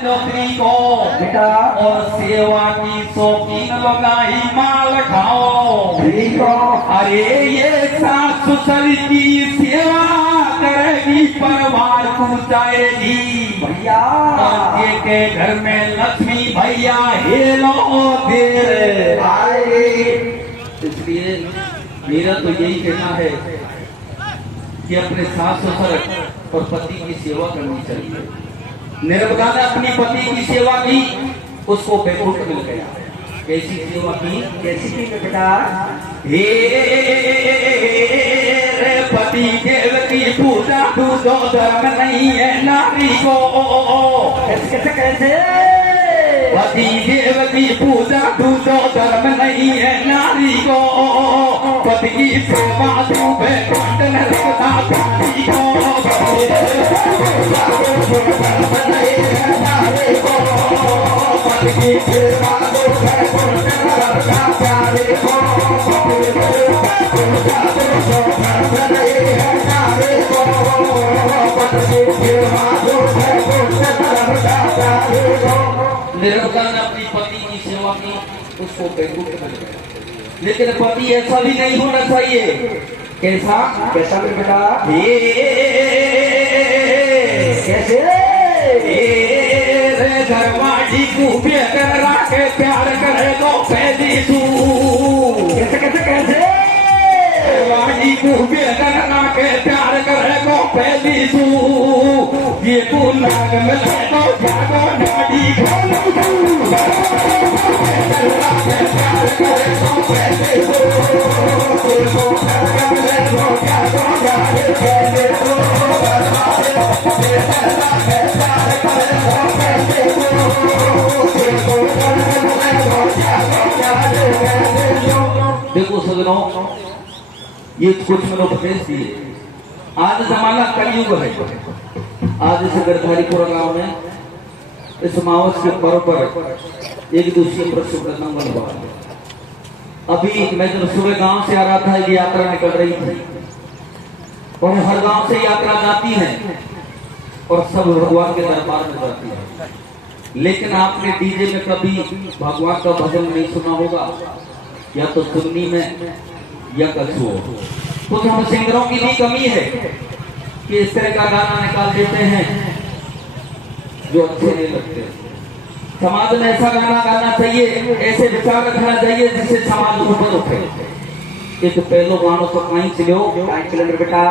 नौकरी को बेटा और सेवा की शौकीन लगाई माल खाओ। ठीक हो। अरे ये सास ससुर की सेवा करेगी परिवार को जाएगी भैया ये के घर में लक्ष्मी भैया हेलो देर आए। इसलिए मेरा तो यही कहना है कि अपने सास ससुर और पति की सेवा करनी चाहिए। निर्मला ने अपनी पति की सेवा की, उसको बैकुंठ मिल गया। कैसी सेवा की? कैसी की बेटा? हे पति देव की पूजा दूधो धर्म नहीं है नारी को। कैसे कैसे कैसे? पति देव की पूजा दूधो धर्म नहीं है नारी को। पति की सेवा तू बैकुंठ में रखता नारी को। निर्मला ने अपनी पति की सेवा की, उसको बैकुंठ में गया। लेकिन पति ऐसा भी नहीं होना चाहिए। कैसा? कैसा मेरे बेटा? कैसे? घरवाली को बेकर राखे प्यार करे तो पहली तू। कैसे कैसे कैसे? घरवाली को बेकर राखे प्यार करे तो पहली तू। ये तू नाग में लगो जागो नाड़ी खोलो तू। राखे प्यार करे तो पहली तू। नाग में लगो जागो नाड़ी खोलो देखो सजनों, ये कुछ मैंने उपदेश दिए। आज जमाना कलयुग है। आज इस गिरधारीपुरा गांव में इस मावस के पर्व पर एक दूसरे प्रश्न करना मन हुआ। अभी मैं जब सुबह गांव से आ रहा था, एक यात्रा निकल रही थी और हर गांव से यात्रा जाती है और सब भगवान के दरबार में जाती है। लेकिन आपने डीजे में कभी भगवान का भजन नहीं सुना होगा, या तो सुन्नी में या कछुओ। कुछ हम सिंगरों की भी कमी है कि इस तरह का गाना निकाल देते हैं जो अच्छे नहीं लगते। समाज में ऐसा गाना गाना चाहिए, ऐसे विचार रखना चाहिए जिससे समाज ऊपर उठे। एक पहलो गानो तो कहीं चलो बेटा।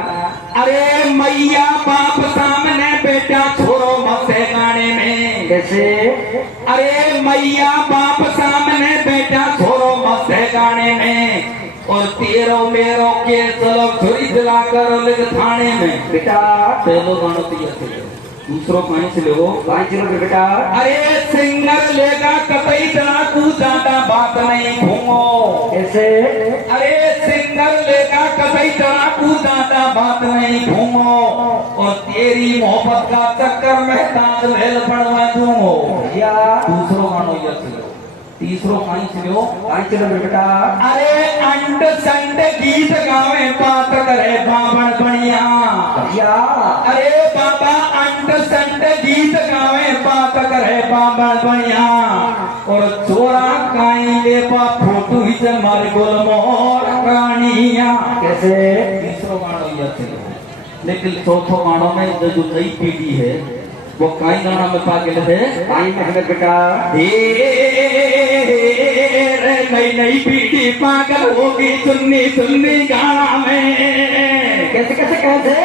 अरे मैया बाप सामने बेटा छोड़ो मत गाने में। कैसे? अरे मैया बाप सामने बेटा छोड़ो मत गाने में। और तेरो मेरो के चलो छुरी चला कर लिख थाने में। बेटा पहलो गानो तो ये दूसरों कहीं से लो बेटा। अरे सिंगर लेगा कतई डाकू ज्यादा बात नहीं घूमो। कैसे? अरे सिंगर लेगा कतई डाकू ज्यादा बात नहीं घूमो। और तेरी मोहब्बत का चक्कर में ताजमहल बनवा दूंगो। या दूसरों मानो ये चलो, तीसरों कहीं से लो बेटा। अरे अंड संड गीत गावे बात करे बाबन बढ़िया। या अरे बाबा अंड संड गीत गावे बात करे बाबन बढ़िया। और चोरा काई ले बा फोटो ही मार गोल मोर रानिया। कैसे? तीसरो गानो ये चलो। लेकिन चौथो गानों में जो नई पीढ़ी है वो काई गाना में पागल है। आई मेहनत बेटा। नई नई पीढ़ी पागल होगी सुन्नी सुन्नी गाना में। कैसे कैसे कैसे?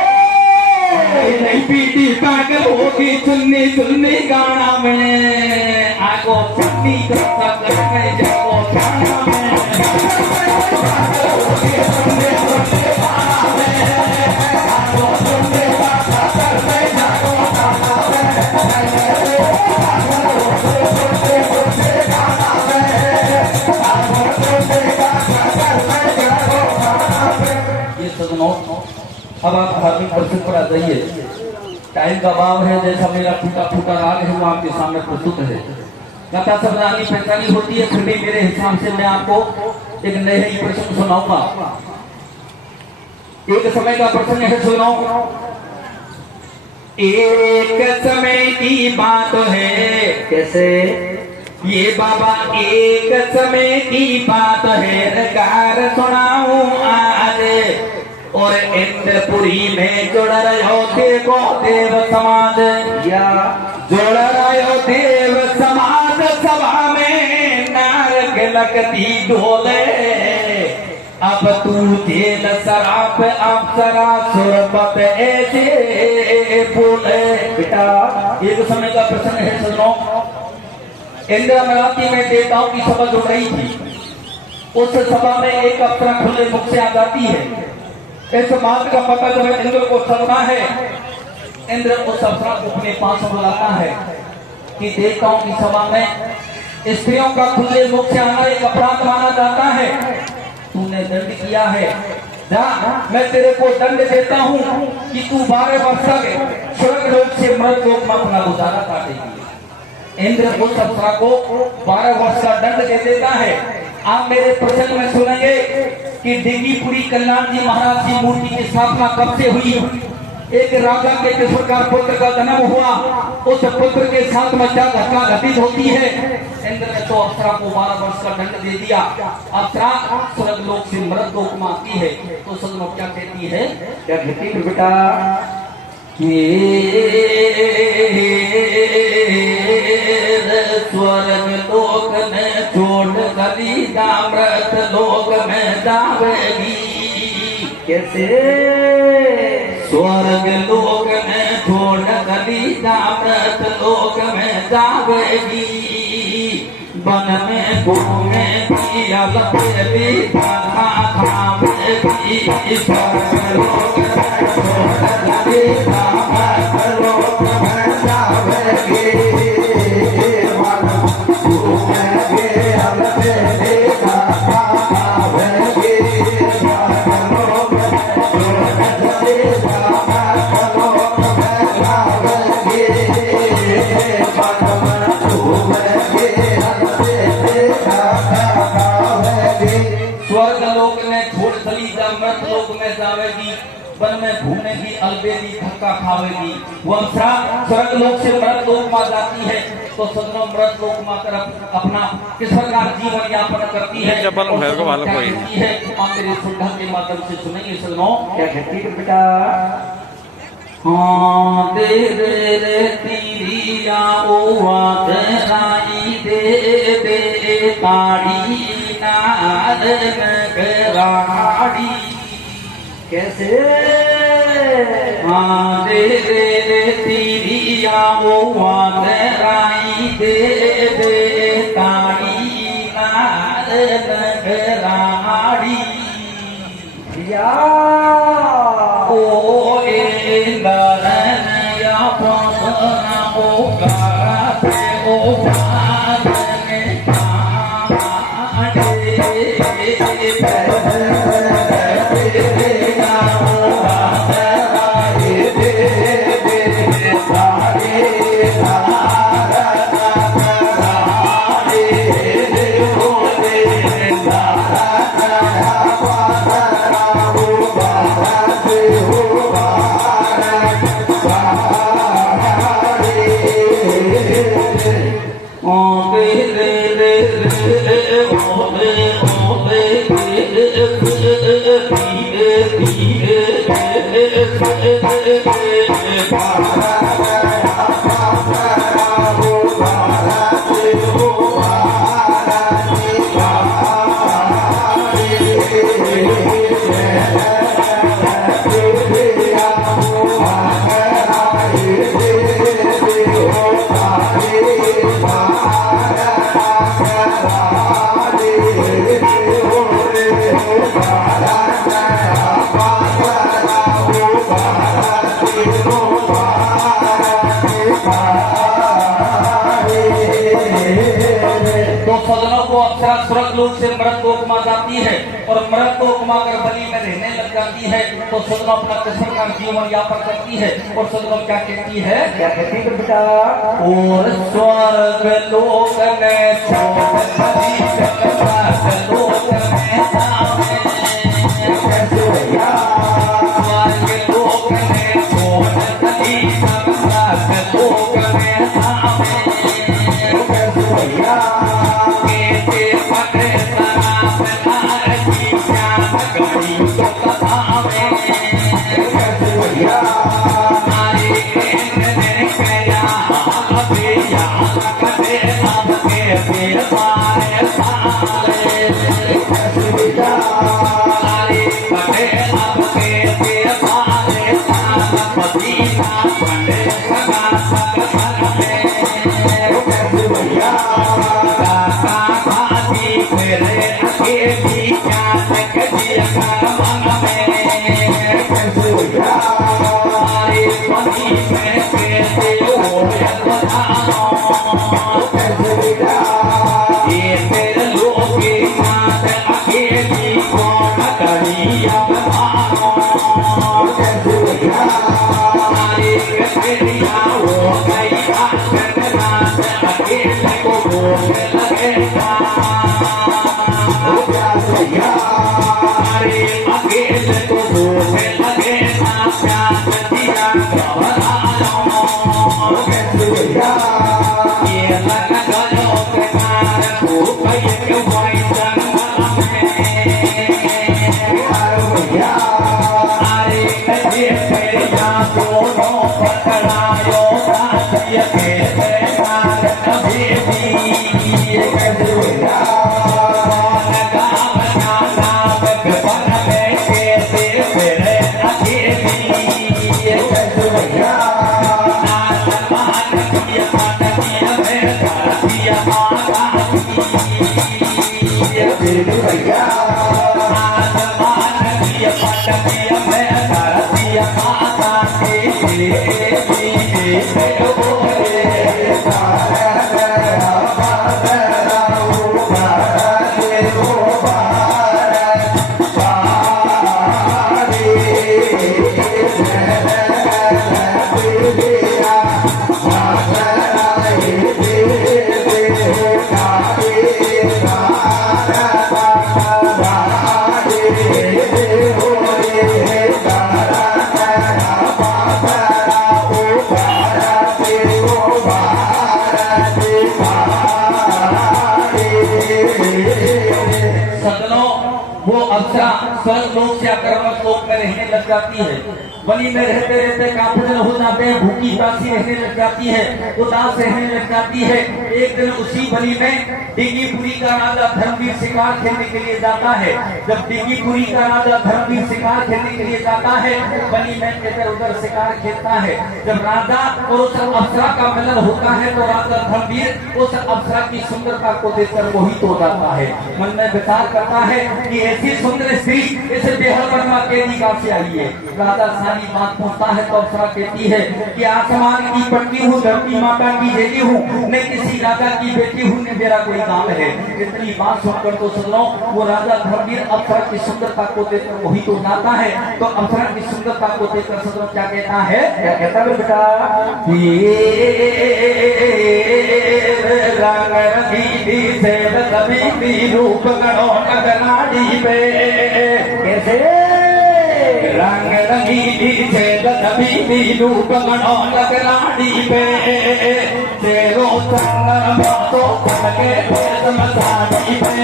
नई नई पीढ़ी पागल होगी सुन्नी सुन्नी गाना में। आगो सुन्नी करता करके जाओ गाना में। अब आप धार्मिक प्रसंग पर आ जाइए। टाइम का अभाव है, जैसा मेरा फूटा फूटा राग है वो आपके सामने प्रस्तुत है। कथा सब जानी पहचानी होती है, फिर भी मेरे हिसाब से मैं आपको एक नए ही प्रसंग सुनाऊंगा। एक समय का प्रसंग है, सुनो। एक समय की बात है, कैसे? ये बाबा एक समय की बात है रकार सुनाऊं आज, और इंद्रपुरी में जुड़ रहो देखो देव समाज, या जुड़ रहो देव समाज सभा में नार लगती ढोले, अब तू जेल शराब अप्सरा सुरपत ऐसे बोले। बेटा एक समय का प्रश्न है सुनो। इंदिरा मराठी में देवताओं की सभा जुड़ रही थी, उस सभा में एक अप्सरा खुले मुख से आ जाती है। इस बात का पता जब इंद्र को चलता है, इंद्र उस अप्सरा को अपने पास बुलाता है कि देवताओं की सभा में स्त्रियों का खुले मुख से आना एक अपराध माना जाता है, तूने दंड किया है, जा मैं तेरे को दंड देता हूँ कि तू 12 वर्ष तक स्वर्ग लोक से मृत लोक में अपना गुजारा काटेगी। इंद्र उस अप्सरा को 12 वर्ष का दंड दे देता है। आप मेरे प्रसंग में सुनेंगे कि डिगीपुरी कल्याण जी महाराज की मूर्ति की स्थापना कब से हुई। एक राजा के किस प्रकार पुत्र का जन्म हुआ, उस पुत्र के साथ में क्या घटना घटित होती है। इंद्र ने तो अप्सरा को 12 वर्ष का दंड दे दिया। अप्सरा स्वर्ग लोक से मृत लोक में आती है तो सदनों क्या कहती है? क्या कहती है बेटा? स्वर्ग लोक में छोड़ कली मृत लोक में जावेगी। कैसे? स्वर्ग लोक में छोड़ कली मृत लोक में जावेगी। वन में घूमेगी अलग खाना खावेगी। स्वर्ग लोक में छोड़ कली मृत लोक में जावेगी। स्वर्ग लोक में छोड़ चली जा मृत लोक में जावेगी। वन में घूमेगी अलबेली धक्का खावेगी। वो अप्सरा स्वर्ग लोक से मृत लोक में जाती है तो सदनों मृत लोक में तरफ अपना किस प्रकार जीवन यापन करती है। मेरी सुधा के माध्यम से सुनेंगे सदनों। क्या कहती है बेटा? हाँ दे दे रे तीरिया ओ राई दे दे ताड़ी नार नगराड़ी। कैसे? हाँ दे दे रे तीरिया ओ राई दे दे ताड़ी नार नगराड़ी। या ओ इंद्रन या पवन ओ गाते ओ पादने आड़े। स्वर्ग लोक से मृत लोक में जाती है और मृत लोक में अगर बलि में रहने लग जाती है तो सदनों अपना किस्म का जीवन यापन करती है। और सदनों क्या कहती है? क्या कहती है बेटा? और स्वर्ग लोक में छोड़ कली स्वर्ग लोक में जावे। कैसे भैया? स्वर्ग लोक में छोड़ कली स्वर्ग लोक में जावे। भैया कैसे पटे शराब नार की श्याम गड़ी तो कथावे कैसे भैया हमारे केंद्र कया अभी याद कटे अब के फिर पारे साले कैसे भैया हमारे पटे अब के फिर पारे साल पसीना पंडे सगा सग सग में कैसे भैया काका खाती फिरे अकेली जान कजिया मन में कैसे भैया हमारे पति में कैसे हो बताओ कैसे भैया ये तेरे लोगे नाथ अकेली कौन करिया बताओ कैसे भैया हमारे कचरिया हो गई आखिर नाथ अकेले को भोग लगेगा कैसे भैया हमारे अकेले को भोग लगेगा प्यास दिया घबराओ कैसे भैया ये लग गयो के कार भूख ये वही जंगल में भैया अरे कहे तेरे यहाँ दोनों पकड़ायो साथी के बेकार कभी भी कैसे भैया लगा बना नाम बन में कैसे फिरे अकेली कैसे भैया नाच मान किया पटकिया में धरतिया माता फिर भी भैया नाच मान किया पटकिया में धरतिया माता के सदनों वो अप्सरा स्वर्ग लोक से अकर्मक लोक में रहने लग जाती है। बलि में रहते रहते काफिर हो जाते हैं, भूखी प्यासी रहने लग जाती है, उदास रहने लग जाती है। एक दिन उसी बलि में डिंगीपुरी का राजा धर्मवीर शिकार खेलने के लिए जाता है। जब डिंगीपुरी का राजा धर्मवीर शिकार खेलने के लिए जाता है, बलि में इधर उधर शिकार खेलता है। जब राजा और उस अप्सरा का मिलन होता है तो राजा धर्मवीर उस अप्सरा की सुंदरता को देखकर मोहित हो जाता है। मन में विचार करता है कि ऐसी सुंदर स्त्री इस बेहद वर्मा केली कहाँ से आई है। राजा सारी बात पूछता है तो अप्सरा कहती है कि आसमान की पटकी हूँ, धरती माता की जेली हूँ, मैं किसी राजा की बेटी हूँ, न मेरा कोई काम है। इतनी बात सुनकर तो सुनो वो राजा धर्मवीर अप्सरा की सुंदरता को देखकर मोहित हो जाता है। तो अप्सरा की सुंदरता को देखकर सुनो क्या कहता है, क्या कहता है बेटा रंग रंगीली से रवि रूप गणो नगनाड़ी पे कैसे रंग रंगीली से रवि रूप गणो नगनाड़ी पे तेरो चंदन बातों के मसाड़ी पे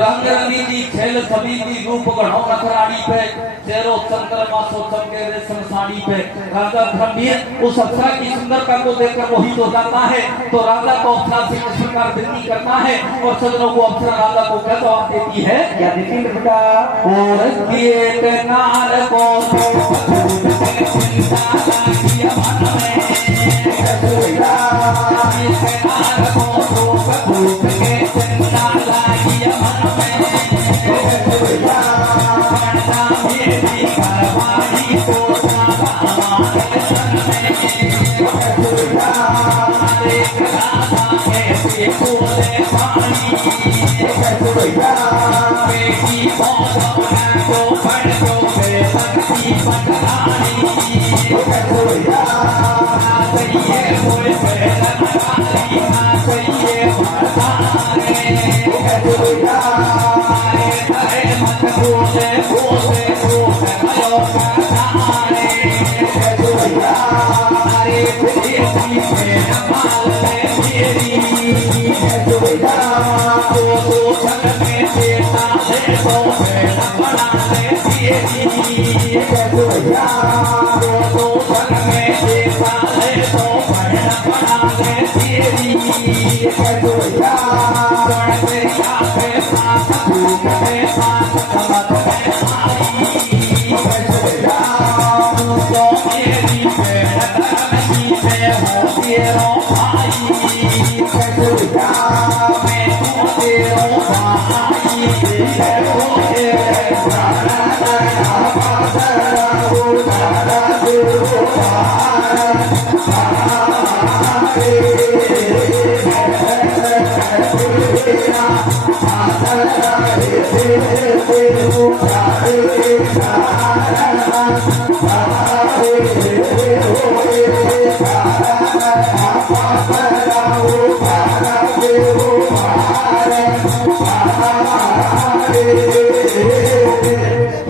रंग रंगीली खेल सभी की रूप गढ़ो नखराड़ी पे तेरो चंद्रमा सो चमके रेशम साड़ी पे राजा धर्मवीर उस अप्सरा की सुंदरता को देखकर मोहित हो जाता है। तो राजा को अप्सरा से इस प्रकार विनती करता है और सदनों को अप्सरा राजा को क्या जवाब देती है, क्या देती है बेटा और किए नार को बेटी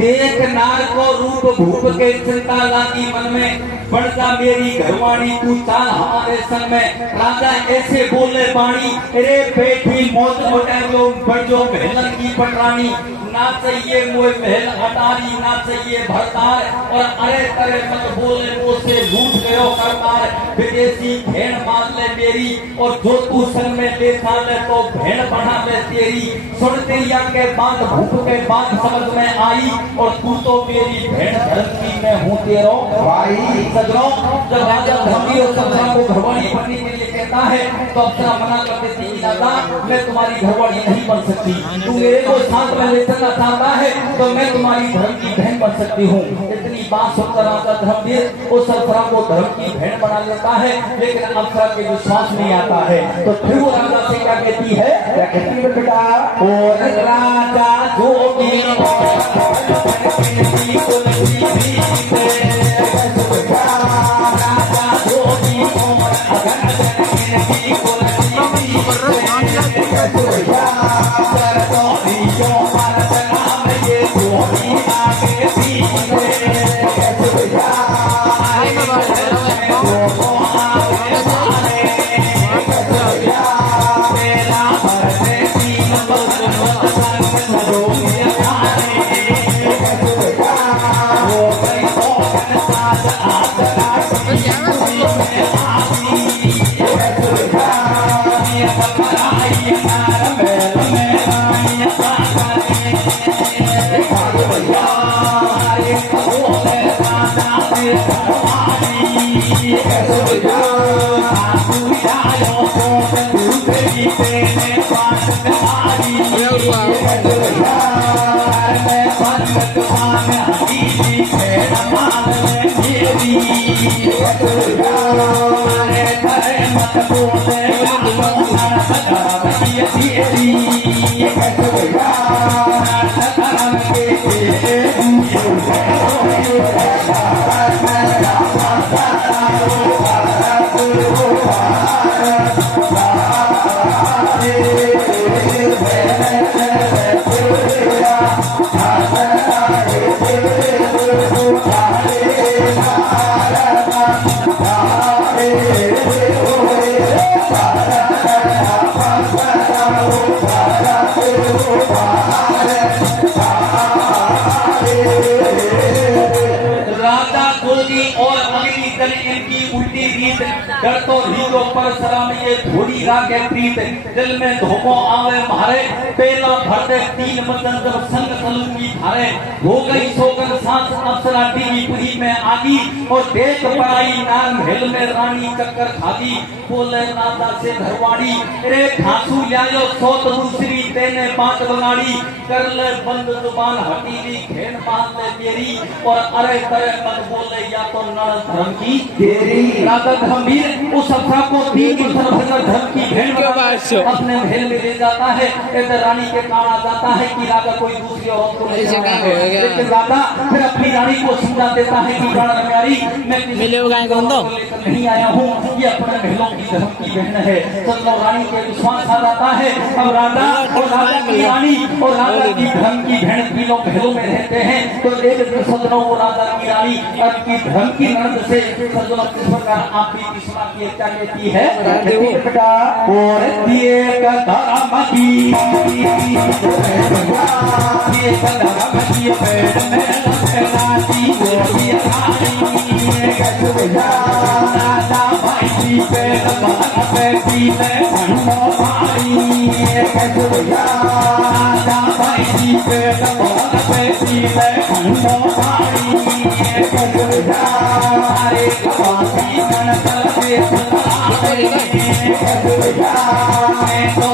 एक नार को रूप भूप के चिंता लागी मन में, बढ़ता मेरी घरवाणी तू चाल हमारे संग में। राजा ऐसे बोले बाणी, रे बेटी मौत उठो बढ़ो मेहनत की पटरानी। ना चाहिए मोह महल अटारी, ना चाहिए भरतार, और अरे करे मत बोले मुझसे रूठ गयो करतार। विदेशी भेड़ मान ले मेरी, और जो तू संग में लेता ले तो भेड़ बना ले तेरी। सुन तेरिया के बात भूख के बात समझ में आई, और तू तो मेरी भेड़ धरती में हूँ तेरो भाई। सजनों, जब राजा धर्मी और अप्सरा को घरवाली बनने के लिए कहता है तो अप्सरा मना कर देती है, दादा मैं तुम्हारी घरवाली नहीं बन सकती। तू मेरे को साथ में ले चलना चाहता है तो मैं तुम्हारी धर्म की बहन बन सकती हूँ। इतनी बात सुनकर राजा धर्मवीर उस अप्सरा को धर्म की बहन बना लेता है, लेकिन अप्सरा के विश्वास नहीं आता है। तो फिर वो राजा से क्या कहती है, क्या कहती है बेटा? और राजा जोगी डर तो हीरो पर सलाम ये थोड़ी रागे प्रीत। दिल में धोखो आवे मारे, पेला भर दे तीन मदन जब संग सलूकी धारे। हो गई सोगन सांस अप्सरा टीवी पुरी में आगी, और देख पड़ाई नार महल में रानी चक्कर खागी। बोले राजा से घरवाड़ी, रे घासू लायो सोत दूसरी तेने बात बनाड़ी। कर ले बंद जुबान हटीली खेन बात ले मेरी, और अरे करे मत बोले या तो नड़ धर्म की तेरी राजा धर्मवीर उस अफसर को 3 वर्ष भर धर्म की भेंट बनाकर अपने महल में ले जाता है। एक रानी के कान आ जाता है कि राजा कोई दूसरी औरत को ले जा रहा है, लेकिन राजा फिर अपनी रानी को समझा देता है कि प्यारी मैं नहीं आया हूँ, ये अपने महलों की धर्म की बहन है। सदनों रानी के विश्वास आ जाता है। अब राजा और राजा की रानी और राजा की धर्म की बहन तीनों महलों में रहते हैं। तो एक दिन सदनों वो राजा की रानी और की धर्म की ननद से सदनों किस प्रकार आपकी किस्मत की क्या कहती है बेटा और दिए का धर्म की ये धर्म की पेड़ में लहराती गोरी रानी राजा भाई की पेड़ पे पीले भंडो भाई राजा भाई की पेड़ पे पीले भंडो भाई हरे कपासी ननद के मैं तो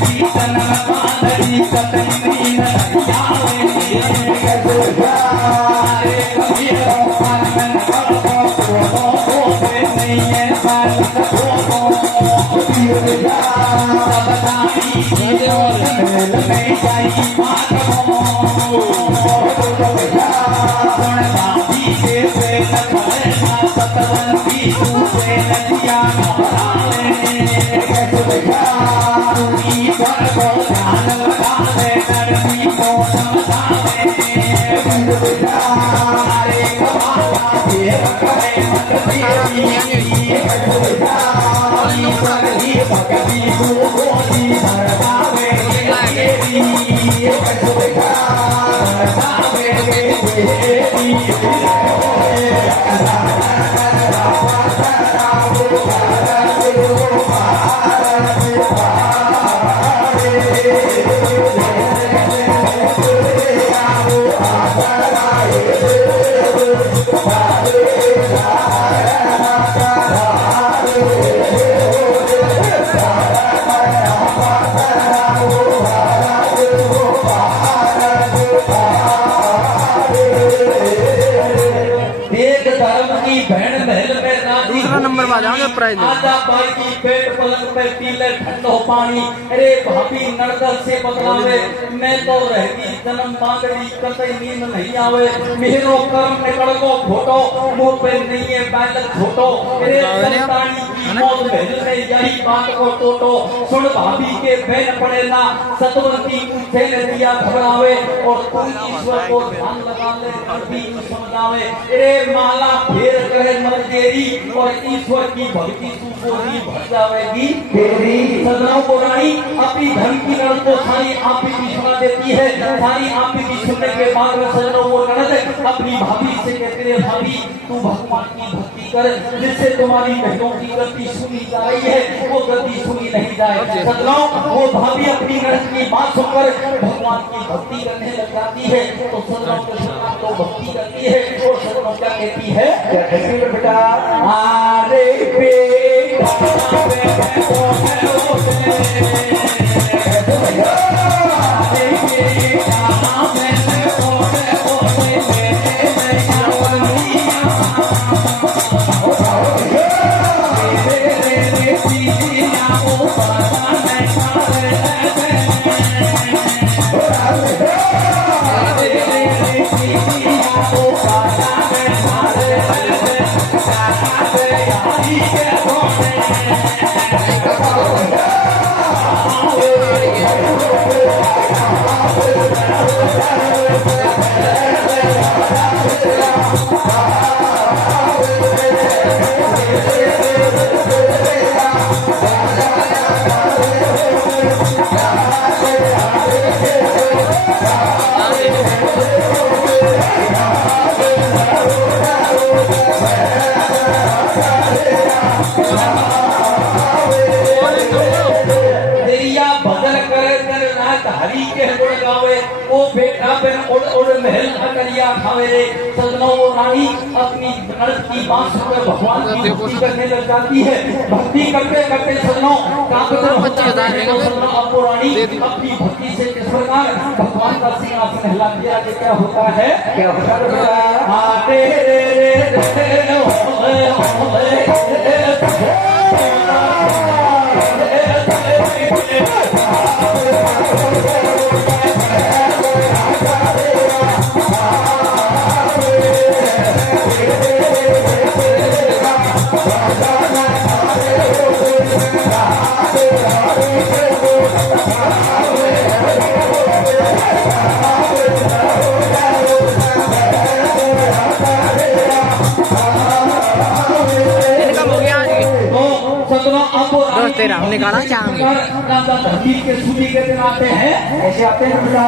की तन माधरी कतनी नैयावे हरे कबीरो मन करो तो नहीं है बालक को सबदाई में जाई मारो बाबी के पे लखना सतवंती दूसरे नदिया महाराने तूनी पर को ध्यान लगा ले नरमी को समझावे हरे कमाया देव करे मत तेरी भक्ति को गोदी भरवावे तेरी नंबर में आ जाओगे प्राइज आजा बाई की पेट पलंग पे पीले ठंडो पानी। अरे भाभी नरदल से बतलावे मैं तो रहती जन्म मांगड़ी कतई नींद नहीं आवे मेरो कर्म निकल को फोटो मुंह पे नहीं है बैलक फोटो। अरे संतानी की मौत भेज में यही बात को टोटो सुन भाभी के बहन पड़े ना सतवंती पूछे ने दिया घबरावे और तू ईश्वर को ध्यान लगा ले भी समझावे। अरे माला फेर करे मर देरी और ईश्वर की भक्ति सुपोरी भर जावेगी तेरी। सदनों को रानी अपनी धर्म की ननद को सारी आप ही की सुना देती है। सारी आप ही की सुनने के बाद में सदनों को ननद अपनी भाभी से कहते हैं भाभी तू भगवान की भक्ति कर जिससे तुम्हारी बहनों की गति सुनी जा रही है वो गति सुनी नहीं जाए। सदनों वो भाभी अपनी ननद की बात सुनकर भगवान की भक्ति करने लग जाती है। तो सदनों के साथ तो भक्ति करती है और सदनों क्या कहती है बेटा आरे पे हरी के गुण गावे ओ बेटा बिन उड़ उड़ महल अकलिया खावे रे। सदनों वो रानी अपनी ननद की बात सुनकर भगवान की भक्ति करने लग जाती है। भक्ति करते करते सदनों सदनों आपको रानी अपनी भक्ति से किस प्रकार भगवान का सिंहासन हिला दिया। क्या होता है क्या होता है तेरा हमने गाना चाहेंगे धरती के सूली के दिन आते हैं, ऐसे आते हैं बेटा।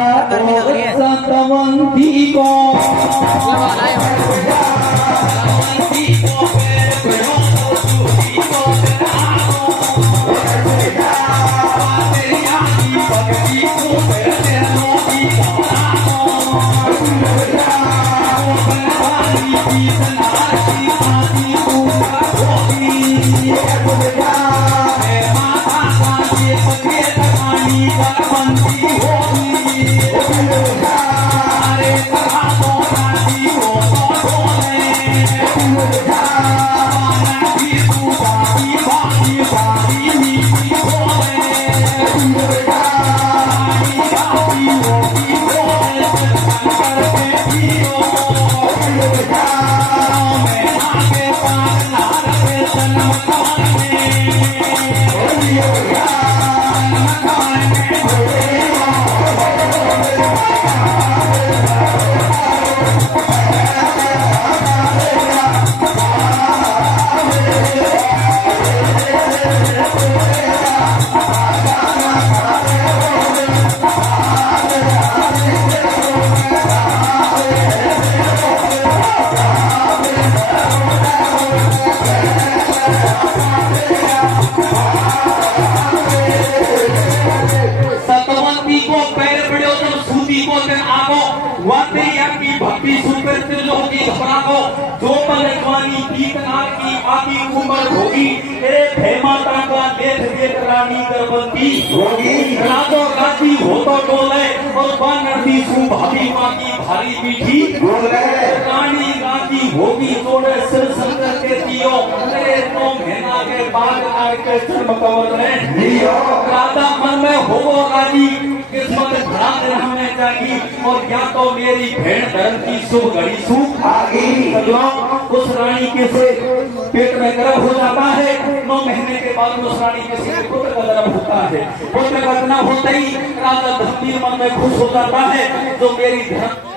संतवंती को भक्ति सुनकर जो होगी घबरा को जो पलटवानी गीत नार की आदि उम्र होगी हे माता का देख देख रानी गर्भवती होगी राजो गाती हो तो डोले और बनती सुभावी माँ की भारी मीठी रानी गाती होगी तोड़े सिर शंकर के दियो अरे तो महीना के बाद आके जन्म कवर में राधा मन में हो रानी किस्मत भरा दिन हमें जागी और या तो मेरी भेड़ धर्म की शुभ घड़ी सूख आगी। उस रानी के से पेट में गर्भ हो जाता है, 9 महीने के बाद उस रानी के से पुत्र का गर्भ होता है। पुत्र का इतना होता ही राजा धरती मन में खुश हो जाता है जो मेरी धर्म